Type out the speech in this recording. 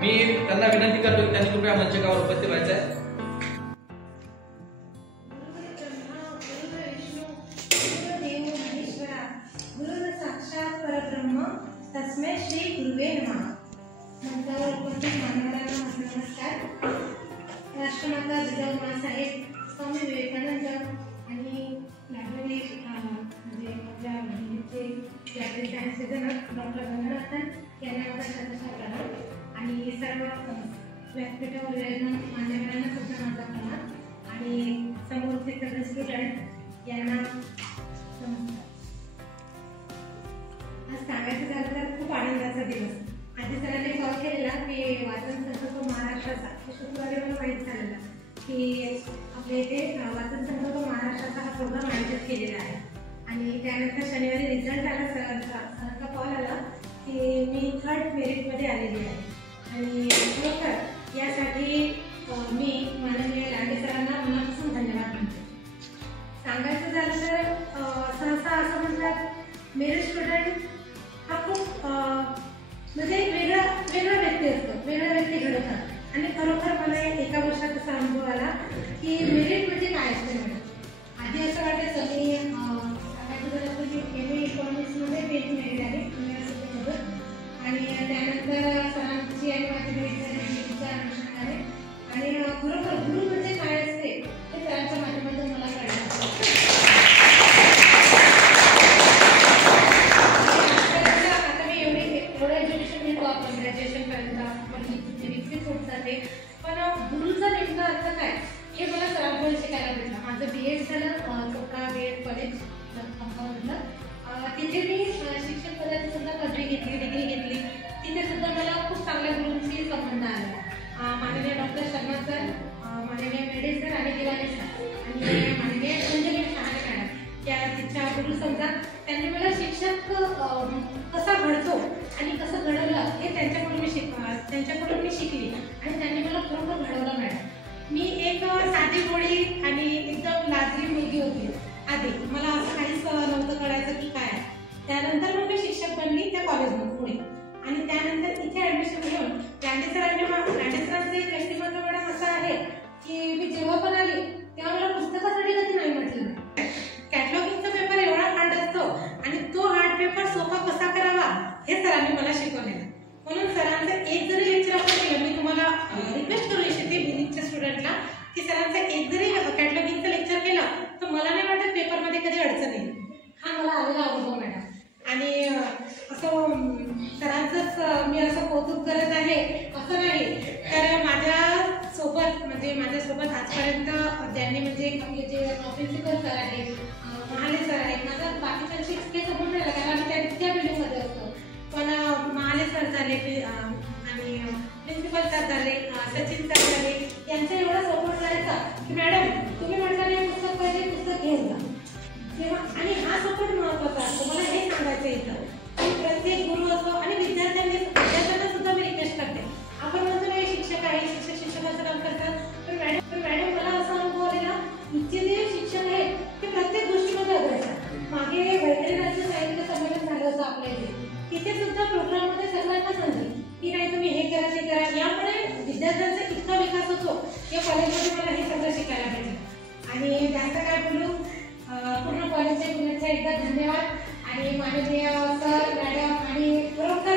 मी त्यांना विनंती करतो की त्यांनी कृपया मंचकावर उपस्थित व्हायचं आहे। तस्मै श्री गुरुवे नमः। मंचावर उपस्थित मान्यवरांना नमस्कार। राष्ट्रमाता जिजाऊ माँसाहेब, स्वामी विवेकानंद आणि लायब्ररी म्हणजे आपल्या मुलीचे लायब्ररी सायन्सचे जनक डॉक्टर रंगनाथन यांना माझा श्रद्धांजली प्रणाम आणि सर्व व्यासपीठावर विराजमान मान्यवरांना सुद्धा माझा प्रणाम आणि समोरचे सर्व स्टुडंट यांना नमस्कार। आज सांगायचं झालं तर खूप आनंदाचा दिवस। आधी सरांनी कॉल केलेला की वाचन संघ तो महाराष्ट्राचा, शुक्रवारी मला माहीत झालेला की आपल्या इथे वाचन संघ तो महाराष्ट्राचा हा प्रोग्राम आयोजित केलेला आहे आणि त्यानंतर शनिवारी रिझल्ट आला, सरांचा कॉल आला की मी 3rd मेरिटमध्ये आलेली आहे आणि खरोखर यासाठी मी माननीय लांडे सरांना मनापासून धन्यवाद म्हणते। सांगायचं झालं तर सहसा असं म्हणतात मेरिट स्टुडंट हा खूप म्हणजे वेगळा व्यक्ती असतो, वेगळा व्यक्ती घडवतात आणि खरोखर मला एका वर्षात असा अनुभव आला की मेरिट म्हणजे काय असते मॅडम। आधी असं वाटायचं मी सांगायचं झालं तर मी MA इकॉनॉमिक्समध्ये पेज मेरिट आहे युनिव्हर्सिटीमधून आणि त्यानंतर सरांची आणि माझी भेट झाली अनुषंगाने आणि खरोखर गुरु म्हणजे काय असते हे सरांच्या माध्यमातून मला कळलं। पण गुरुचा नेमका अर्थ काय हे मला सरांकडून शिकायला भेटलं। माझं BA झालं चोका BEd कॉलेज मधलं, तिथे मी शिक्षक पदाची सुद्धा पदवी घेतली, डिग्री घेतली। तिथे सुद्धा मला खूप चांगल्या गुरूंशी संबंध आला। माननीय डॉक्टर शर्मा सर, माननीय मेढे सर आणि दिवाने सर आणि माननीय अंजली शहाणे मॅडम त्या तिच्या गुरु समजा त्यांनी मला शिक्षक कसा घडतो आणि कसं घडवलं हे त्यांच्याकडून मी शिकली आणि त्यांनी मला खरोखर घडवलं मॅडम। मी एक साधी गोळी आणि एकदम लाजरी मुलगी होती आधी, मला असं काहीच नव्हतं कळायचं की काय। त्यानंतर मग मी शिक्षक बनली त्या कॉलेजमध्ये पुढे आणि त्यानंतर इथे ॲडमिशन घेऊन लांडे सरांचं एक व्यक्तिमत्व मॅडम असं आहे की मी जेव्हा पण आली तेव्हा मला पुस्तकासाठी कधी नाही म्हटलं। कॅटलॉगिंगचा पेपर एवढा हार्ड असतो आणि तो हार्ड पेपर सोपा कसा करावा हे सरांनी मला शिकवलेलं। म्हणून सरांचं एक जरी लेक्चर आपण केलं, मी तुम्हाला रिक्वेस्ट करू इच्छिते बिलिंगच्या स्टुडंटला की सरांचं एक जरी कॅटलॉगिंगचं लेक्चर केलं तर मला नाही वाटत पेपरमध्ये कधी अडचण येईल। हा मला आलेला अनुभव मॅडम आणि असं सरांचंच मी असं कौतुक करत आहे असं नाही तर माझ्यासोबत आजपर्यंत ज्यांनी म्हणजे आपले जे प्रिन्सिपल सर आहेत, महाले सर आहेत, माझा बाकीच्यांशी काही समोर नाही लागला कारण आम्ही त्या बिल्डिंगमध्ये असतो, पण महाले सर झाले आणि प्रिन्सिपल सर झाले, सचिन सर झाले, यांचा एवढा सपोर्ट करायचा की मॅडम तुम्ही म्हटलं नाही पुस्तक पाहिजे पुस्तक घेऊन जा तेव्हा, आणि हा सपोर्ट महत्त्वाचा असतो। मला हे सांगायचं इथं की प्रत्येक गुरु असतो आणि विद्यार्थ्यांना सुद्धा मी रिक्वेस्ट करते, आपण म्हणतो नाही शिक्षक आहे, शिक्षकाचं काम करतात, पण मॅडम मला असा अनुभव आलेला इथचे जे शिक्षक आहेत ते प्रत्येक गोष्टीमध्ये अग्रेसर। मागे वैद्यनाथ राज्य साहित्य संमेलन झालं होतं आपल्या इथे, तिथे सुद्धा प्रोग्राममध्ये सर्वांना सांगितलं की नाही तुम्ही हे करा ते करा, यामुळे विद्यार्थ्यांचा इतका विकास होतो या कॉलेजमध्ये मला हे सगळं शिकायला भेटलं। आणि जास्त काय बोलू, पूर्ण कॉलेजचे पुन्हा एकदा धन्यवाद आणि माननीय सर मॅडम आणि खरोखर